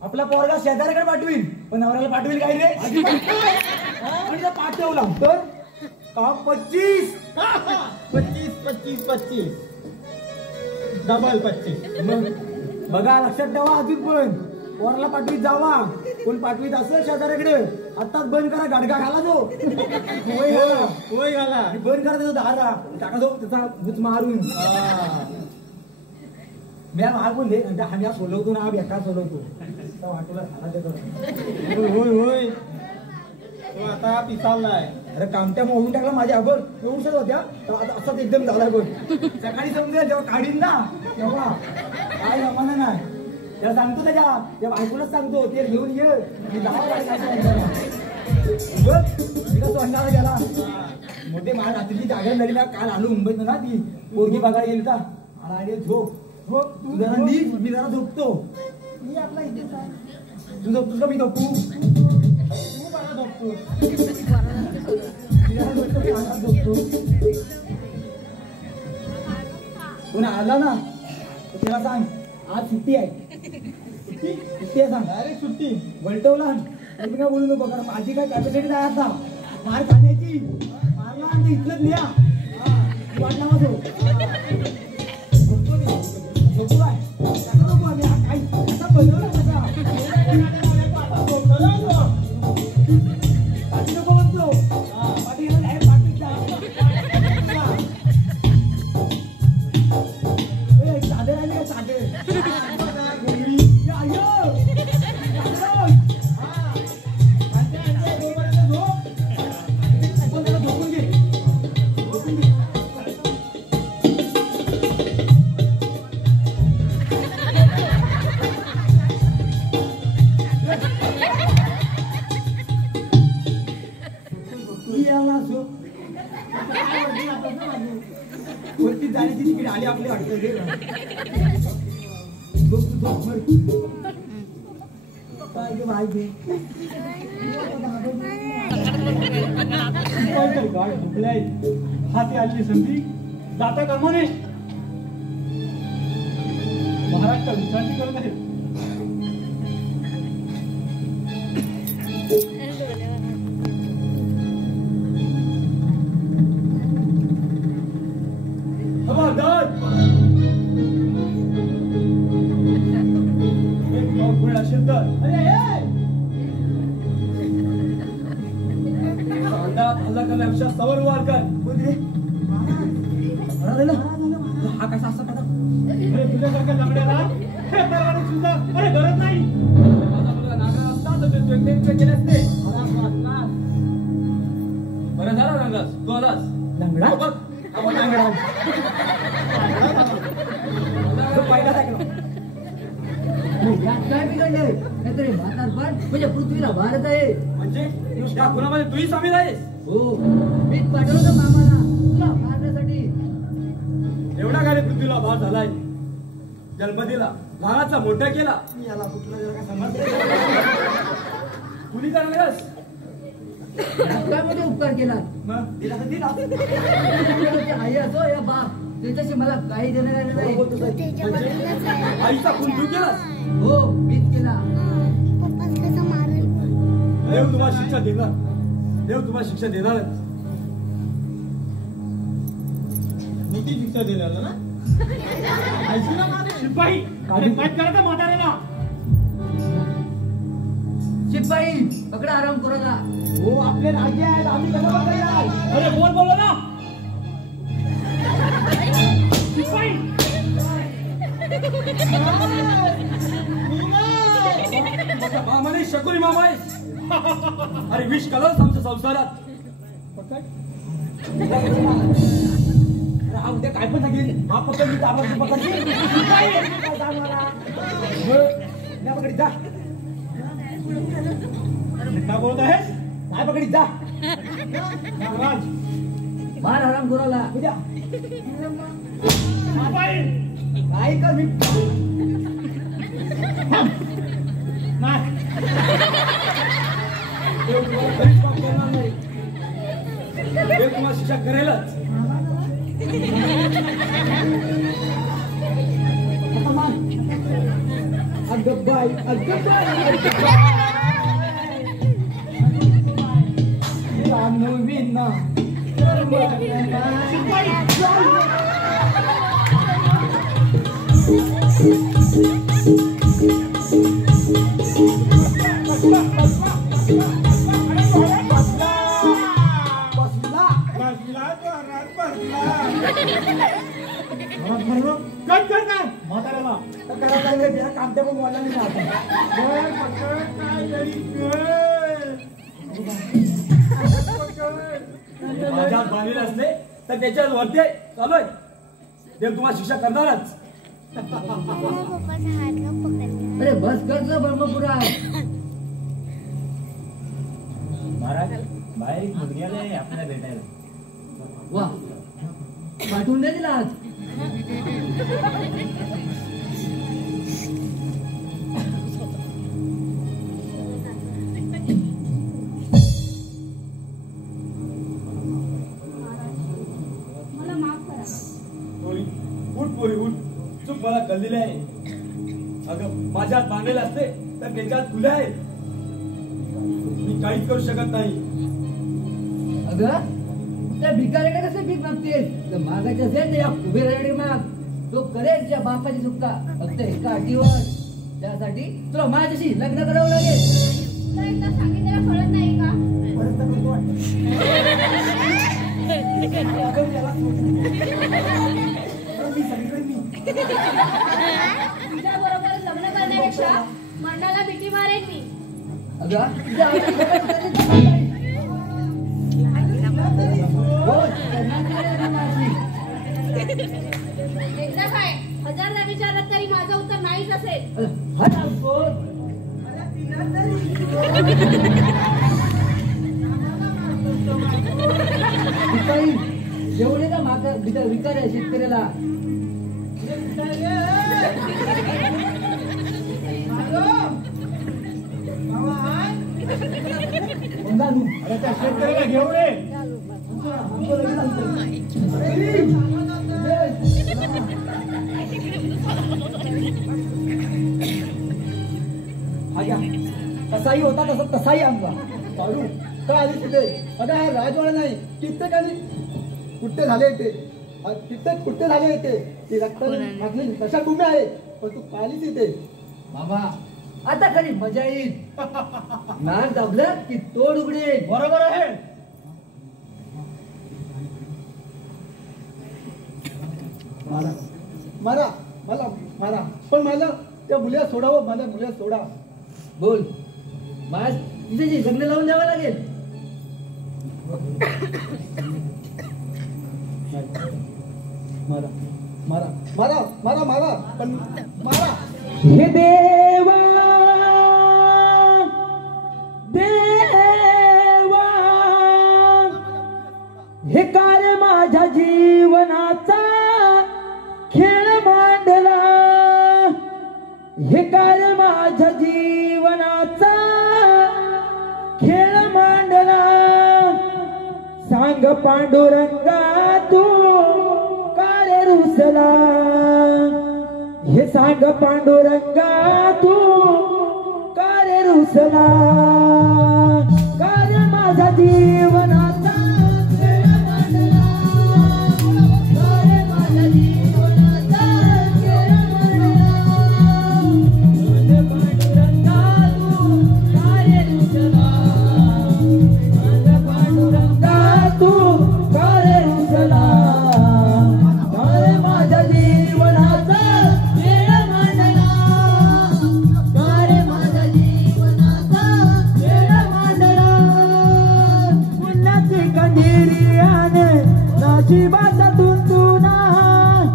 आपला पोरगा शेजाऱ्याकडे पाठवील पण नवऱ्याला पाठवील काय रे? आणि जर पाठवला तर का 25 डबल 25. मग बघा लक्षात ठेवा. अजून पण पोराला पाठवीत जावा. कोण पाठवीत असं शेजाऱ्याकडे आताच बंद करा. गाडगा घाला तो होय घाला. आणि बंद करा त्याचा दारा टाका जो त्याचा भूत मारून. मी मार पण दे आम्ही सोलवतो ना. बेकार सोलवतो वाटूला खाला देतो. होय तो आता पिसाळलाय. अरे कामट्या मोडून टाकला माझ्या बघ. एवढ्याच होत्या तर आता असाच एकदम झालाय बघ. सकाळी समजा जेव्हा काढीन ना तेव्हा काय जमाना नाही. त्याला सांगतो त्या बायकोलाच सांगतो ते घेऊन ये. सोडणार गेला मोठे मला रात्रीची जागर झाली ना. काल आलो मुंबईत ना ती पोरगी बघायला गेली का. आणि झोप झोप तू जरा नीट. मी जरा झोपतो. मी आपला इथेच आहे. तू झोपतोस का? मी झोपू. तू मला झोपतो. कोण आला ना तर त्याला सांग आज सुट्टी आहे. सुट्टी आहे सांग. अरे सुट्टी वलटवला तुम्ही काय बोलू नको. कारण माझी काय कॅपॅसिटी नाही आता मार खाण्याची. मारला आणि इथलंच लिहा वाटला माझो. झोपतो मी. झोपू काय कसा झोपू आम्ही? हा काय कसा बनवला कसा पाठी नको म्हणतो. पाठी आहे पाठीचा चादर आहे का? चादर झोपून घे. वरती जाण्याची तिकीट आली आपली अडचण. हाती आली संधी जाता का म्हणे. महाराष्ट्र विचारणी करत आहे. असेल तर हल्ला करण्यापेक्षा सवर वार कर. हा कसा असं करा तुझ्यासारख्या लंगड्याला हे परवाने सुद्धा अरे गरज नाही. नागा असता तर ते केले असते. बरं झालं नागास तू आलास. लंगडा मॅडम पहिलाच ऐकलं. यात काय बिघडलंय? काहीतरी म्हातारपण म्हणजे पृथ्वीला भारत आहे. म्हणजे या खुनामध्ये तूही सामील आहेस? हो, मीच पाठवलं होतं मामाला तुला मारण्यासाठी. एवढा काय रे पृथ्वीला भार झालाय? जन्म दिला, लहानाचा मोठा केला. याला कुठला जरा काय समजलं कुणी करणारस? काय मोठे उपकार केला. मग तिला तर दिला. तुझी आई असो या बाप, त्याच्याशी मला काही देणं घेणं नाही. त्याच्या बाजूलाच आहे. आईचा खून तू केलास? हो, मीच केला. पप्पाच कसं मारेल. देव तुम्हाला शिक्षा देणार. देव तुम्हाला शिक्षा देणारच. किती शिक्षा देणार ना? शिपाई अरे काय करता म्हाताऱ्याला? शिपाई पकडा आराम करू ना. हो आपले राजे आहेत आम्ही कसं बघायला. अरे बोल बोला ना. शिपाई मामा नाही, शकुनी मामा आहेस. अरे विष कलर्स आमच्या संसारात. हा उद्या काय पण सांगेल हा पकड मी ताबा पकडते पकडीत जा काय बोलत आहेस? काय पकडीत जा नागराज मार आराम करूला. उद्या शिपाई काय कर मी नाही. देव तुम्हाला कधीच माफ करणार नाही. देव तुम्हाला शिक्षा करेलच. अगं बाई विना कट कर काय म्हाताऱ्याला. काम ते पण बोलला नाही माझ्या हात बांधलेले असले तर त्याच्यात वरती चालू आहे. देव तुम्हाला शिक्षा करणारच. पप्पाचा हात का पकडला. अरे बस करतो ब्रह्मपुरा. महाराज बाहेर एक मुलगी आली आपल्याला भेटायला. वा, पाठवून दे तिला आज. मला माफ करा. पोरी उठ, पोरी उठ. चूक मला कळलेली आहे. अगं माझ्या हात बांधलेले असते तर त्याच्या हात खुले आहेत. मी काहीच करू शकत नाही. अगं त्या भिकाऱ्याने कसं भीक मागतेस? जर मागायचे असेल तर या उभे राहणे माग. तो करेल त्या बापाची सुटका फक्त एका अटीवर. त्यासाठी तुला माझ्याशी लग्न करावं लागेल. तुला एकदा सांगितलेलं कळत नाही का? परत तर करतो वाटतं. मी सगळीकडे मी तुझ्या बरोबर लग्न करण्यापेक्षा मंडाला भीती मारेन मी. अगं तुझ्या आईची खबर कधी हो, त्यांना काय रे माझी? एकदा काय हजारदा विचारलं तरी माझं उत्तर नाहीच असेल. हा ना, बोल. भिकारी, जेवढे का माका विकार आहे शेतकऱ्याला. अरे त्या शेतकऱ्याला घेऊ रे. तसाही होता तसाही आमचा चालू का आली तिथे. अगं हा राजवाडा नाही कित्येकाने कुठे झाले येते. कित्येक कुठे झाले येते. ती रक्ताने तशा गुम्या आहे पण तू आलीच इथे. बाबा आता खरी मजा येईल. नाक दाबलं की तोड उघडेल. बरोबर आहे. मारा मारा मला मारा पण मला त्या मुलीला सोडावं. मला मुलीला सोडा. बोल, माझ तिच्याशी लग्न लावून द्यावं लागेल. मारा मारा मारा मारा मारा पण मारा. हे देवा देवा हे काय माझ्या जीवनाचा खेळ मांडला, हे काय माझ्या जीवनाचा खेळ मांडला. सांग पांडुरंगा तू काय रुसला, हे सांग पांडुरंगा तू काय रुसला. काय माझा जीवनाचा खेळ मांडला, काय माझा जीवनाचा खेळ मांडला. सांग पांडुरंगा तू काय रुसला, सांग पांडुरंगा तू काय रुसला. काय माझ्या जीवनाचा खेळ मांडला, काय माझ्या जीवनाचा खेळ मांडला. पुण्याची कंदिरी आणे नशिबाचा तुंतुना,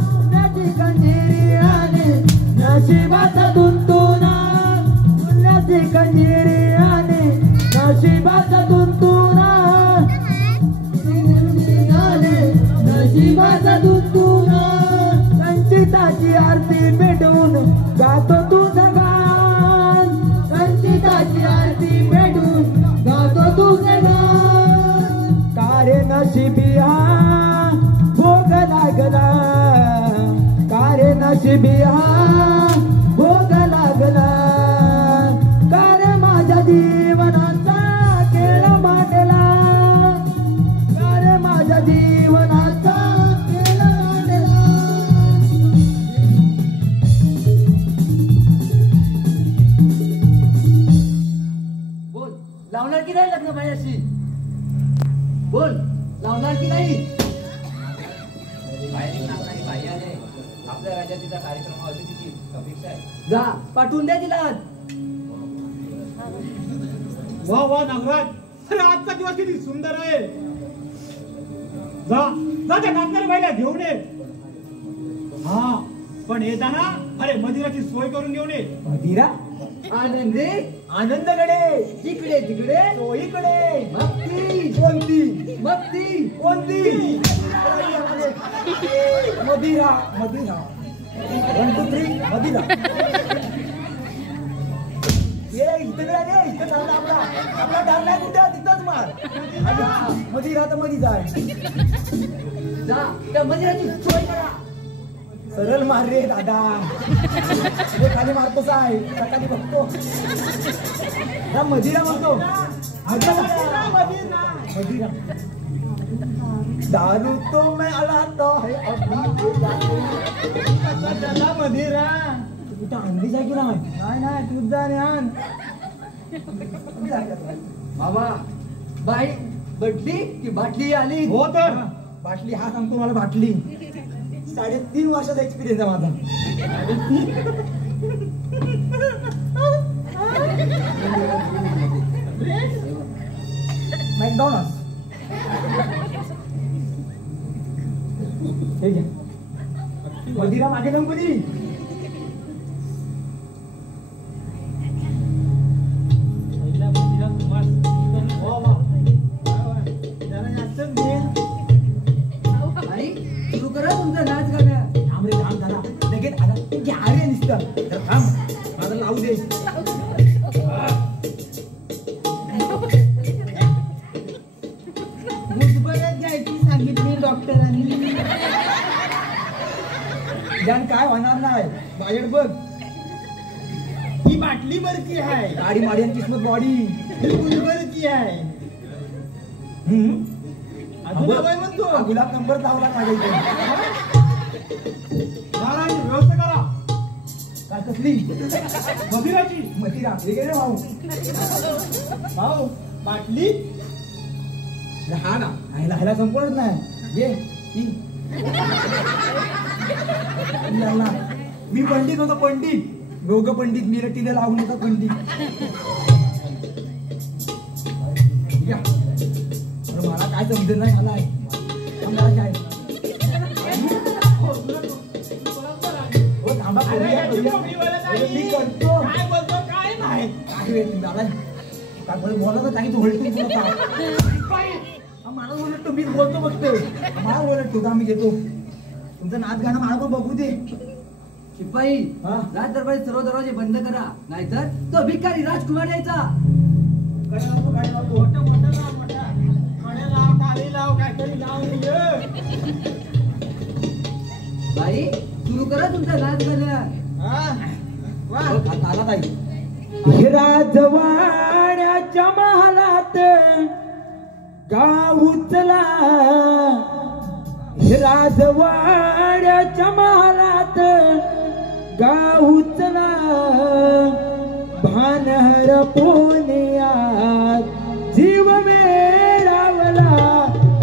पुण्याची कंदिरी आणे नशिबाचा तुंतुना, पुण्याची कंदिरी आणे नशिबाचा तुंतुना. नशिबाचा तुंतुना संचिताची आरती पेटवून गातो तुझं गान, संचिताची आरती पेटवून गातो तुझं गान. कारे नशिबिया भोग लागला, कारे नशिबिया भोग लागला. कारे माझ्या जीवनाचा खेळ मांडला, कारे माझ्या जीवनाचा खेळ मांडला. बोल लावणार की नाही लग्न माझ्याशी? बोल लावणार की नाही? आपल्या राज्यात तिचा कार्यक्रम अशी तिची अपेक्षा आहे. जा पाठवून द्या तिला. वा वा नागराज, अरे आजचा दिवस किती सुंदर आहे. जा जा त्या नाचणाऱ्या बाईला घेऊन ये. हा पण येताना अरे मदिराची सोय करून घेऊन ये. मदिरा आनंदी आनंदकडे, जिकडे तिकडे सोयीकडे. भक्ती कोणती भक्ती कोणती? मदिरा मदिरा 1 2 3 मदिरा. ये इथं रे, इथं थांबला आपला आपला डाल नाही कुठे तिथंच मार. मदिरा तर मधी जाय. जा त्या मंदिराची सोय करा. सरळ मार रे दादा, हे खाली मारतोस आहे सकाळी बघतो. हा मदिरा म्हणतो, मदिरा. दारू तो मैं अलाता है अभी मदिरा. कुठं आणली जागी नाही नाही तूच जा आण. मामा बाई बदली की बाटली आली? हो तर बाटली. हा सांगतो मला बाटली. 3.5 वर्षाचा एक्सपिरियन्स आहे माझा. मॅकडॉनल्ड्स हे घ्या. मदिरा मागे गणपती. आई सुरू करा तुमचा नाच गाण्या. थांब रे थांब झाला लगेच आला घ्या रे नुसतं. थांब मला लावू दे. घ्यायची सांगितली डॉक्टरांनी. ज्ञान काय होणार नाही. बाहेर बघ, ही बाटली बरकी आहे, गाडी माडी आणि किस्मत बॉडी. ही फुल बरकी आहे. अजून हवाय म्हणतो. हा गुलाब नंबर लावला माझ्या इथे. महाराज व्यवस्था करा. काय कसली मदिराची मदिरा हे घे रे भाऊ. भाऊ बाटली हा ना ह्याला संपवत नाही. ये पी. मी पंडित होतो पंडित. दोघं पंडित मिरटीला लावून होता पंडित. मला काय समजेल नाही. मला काय मला काय बोला तर सांगितलं ओळखतो मला ओळखतो मी बोलतो बघतो मला ओळखतो आम्ही घेतो तुमचं नाच गाणं मला पण बघू दे. शिपाई राज दरबारी सर्व दरवाजे बंद करा नाहीतर तो भिकारी राजकुमार यायचा. बाई सुरू करा तुमचा नाच गाणं. आला ताई. राजवाड्याच्या महालात गाव उचला राजवाड्याच्या महालात गाव उचला भानहर पुण्यात जीव वेळावला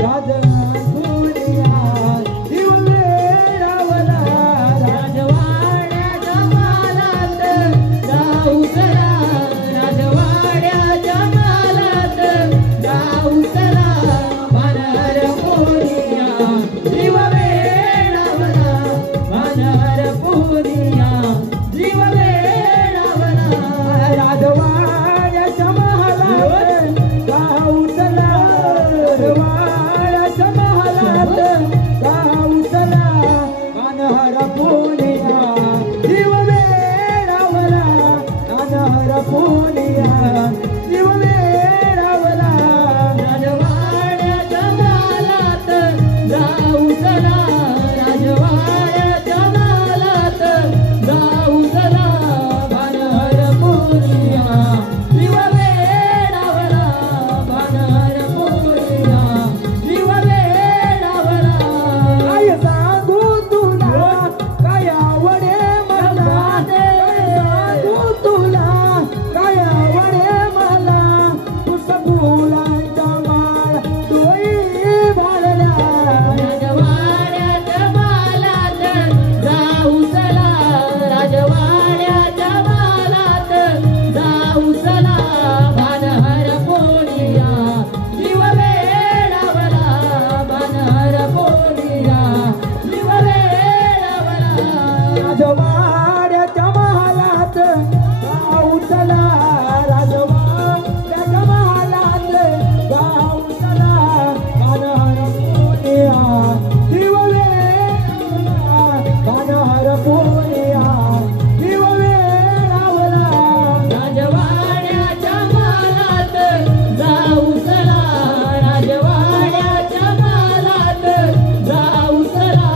राजपुण्यात जीव वेळावला राजवाड्याच्या महालात गाव उचला राजवाड्याच्या महालात गाव उचला भानहर पुण्यात जीव वेळावला भानहर पुण्यात जीव वेळावला राजवाड्याच्या महालात गाव उचला राजवाड्याच्या महालात गाव उचला भानहर पुण्यात जीव वेळावला भानहर पुण्यात जीव वेळावला राजवाड्याच्या महालात गाव उचला राजवाड्याच्या महालात गाव उचला भानहर पुण्यात जीव वेळावला भानहर पुण्यात जीव वेळावला. काय सांगू तुला काय आवडे मला सांगू तुला काय आवडे मला पुष्पफुलांचा माळ डोई भरल्या राजवाड्याच्या महालात गाव उचला राजवाड्याच्या महालात गाव उचला भानहर पुण्यात जीव वेळावला भानहर पुण्यात जीव वेळावला राजवाड्याच्या महालात गाव उचला राजवाड्याच्या महालात गाव उचला भानहर पुण्यात जीव वेळावला भानहर पुण्यात जीव वेळावला राजवाड्याच्या महालात गाव उचला राजवाड्याच्या महालात गाव उचला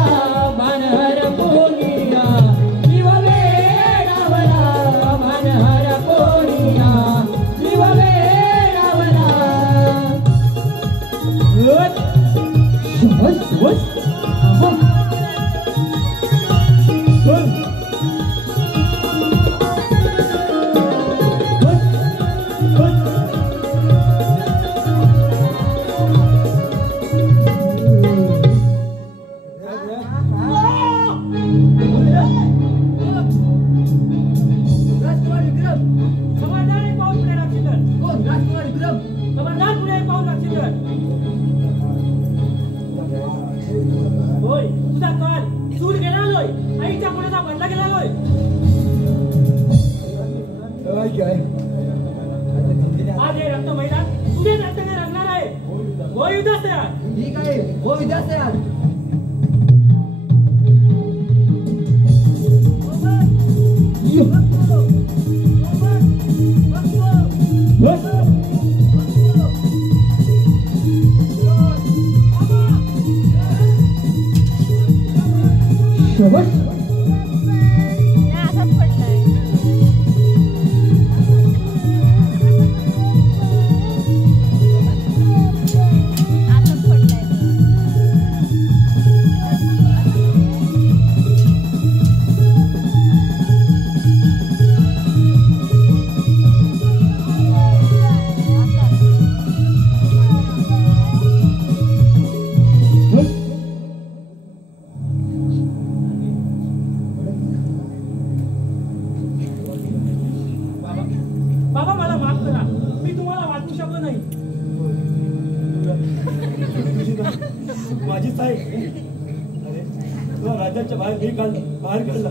भानहर पुण्यात जीव वेळावला भानहर पुण्यात जीव वेळावला. राजकुमार विक्रम खबरदार एक पाऊल पुढे लागशील तर. कोण राजकुमार विक्रम खबरदार पुढे एक पाऊल लागशील तर. होय तुझा काल सूर गेलालोय आईच्या पुण्याचा बदला गेलालोय. आज हे रक्त मैदान तुझे रक्ताने रंगणार आहे. होय युद्धास तयार. ठीक आहे हो विद्यार्थी आज असाच पडलाय असाच पडलाय बाबा मला माफ करा मी तुम्हाला वाचू शकलो नाही. माझीच आहे. अरे तुला राज्याच्या बाहेर मी बाहेर काढला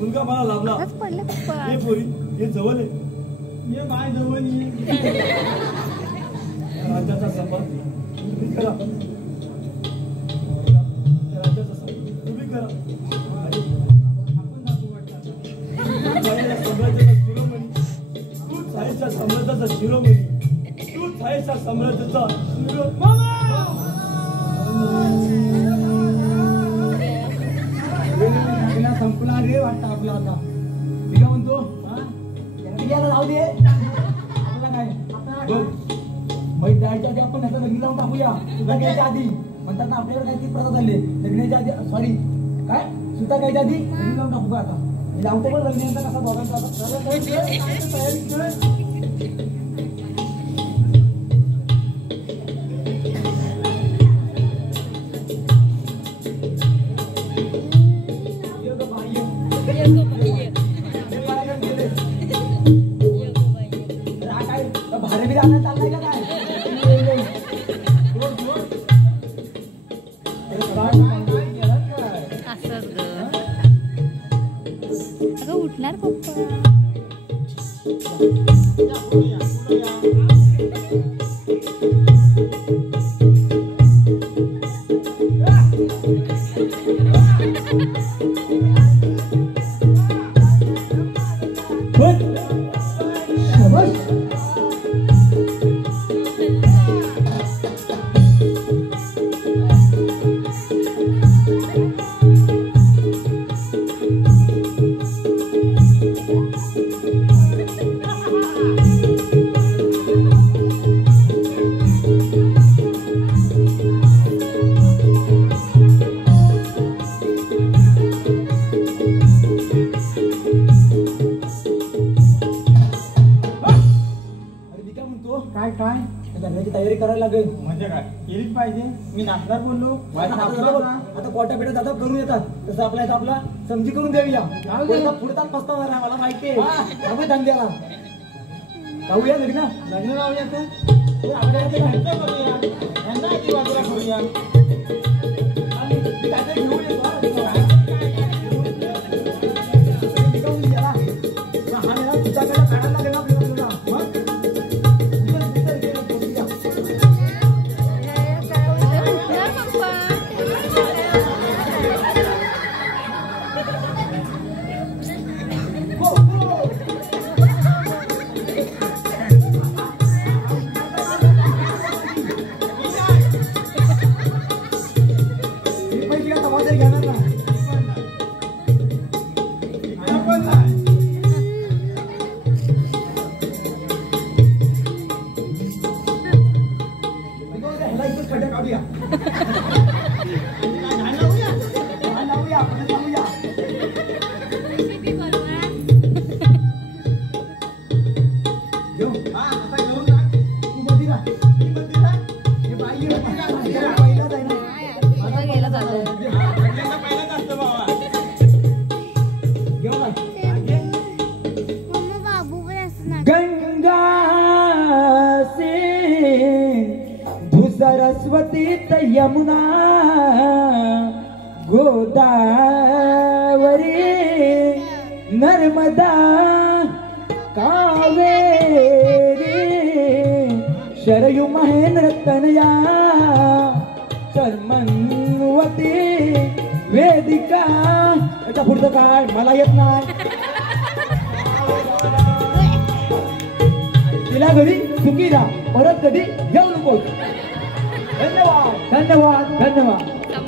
मुलगा मला लाभला. खरंच पडलं पप्पा. हे पोरी हे जवळ आहे. ये बाय जवळ ये. राज्याचा संबंध तुम्ही करा. राज्याचा संबंध तुम्ही करा. तूच आहेचा साम्राज्याचा शिरोमणी. तूच आहेचा साम्राज्याचा संपला रे वाटतं आपला आता. मी काय म्हणतो जाऊ दे. आपला काय बघ मग द्यायच्या आधी आपण ह्याचा लग्न लावून टाकूया. लग्नाच्या आधी म्हणतात ना आपल्याकडे काहीतरी प्रथा झाली. लग्नाच्या आधी सॉरी काय सुद्धा कायच्या आधी लग्न लावून टाकू आता. लावतो पण लग्नाचा कसा बघायचा आता. भारे बी राहण्यात चाललाय का काय. असंच ग. अगं उठणार पप्पा. काय काय लग्नाची तयारी करायला लागेल. म्हणजे काय केलीच पाहिजे. मी नाचणार बोललो. आता कोटा पेटा दादा करून येतात तसं आपल्या इथं आपला समजी करून देऊया. पुढतात पस्तावणार आहे मला माहिती आहे. धंद्याला जाऊया लग्न लावूया तर आपल्याला ते घरचं करूया. यांना आधी बाजूला करूया. काहीतरी घेऊन येतो. तुझ्याकडे काढायला लागेल आपल्याला. सरस्वती यमुना गोदावरी नर्मदा कावेरी शरयू महेंद्र तनया शर्मन्वती वेदिका. याचा पुढचं काय मला येत नाही. तिला घरी सुखी राहा. परत कधी येऊ नको. धन्यवाद धन्यवाद धन्यवाद.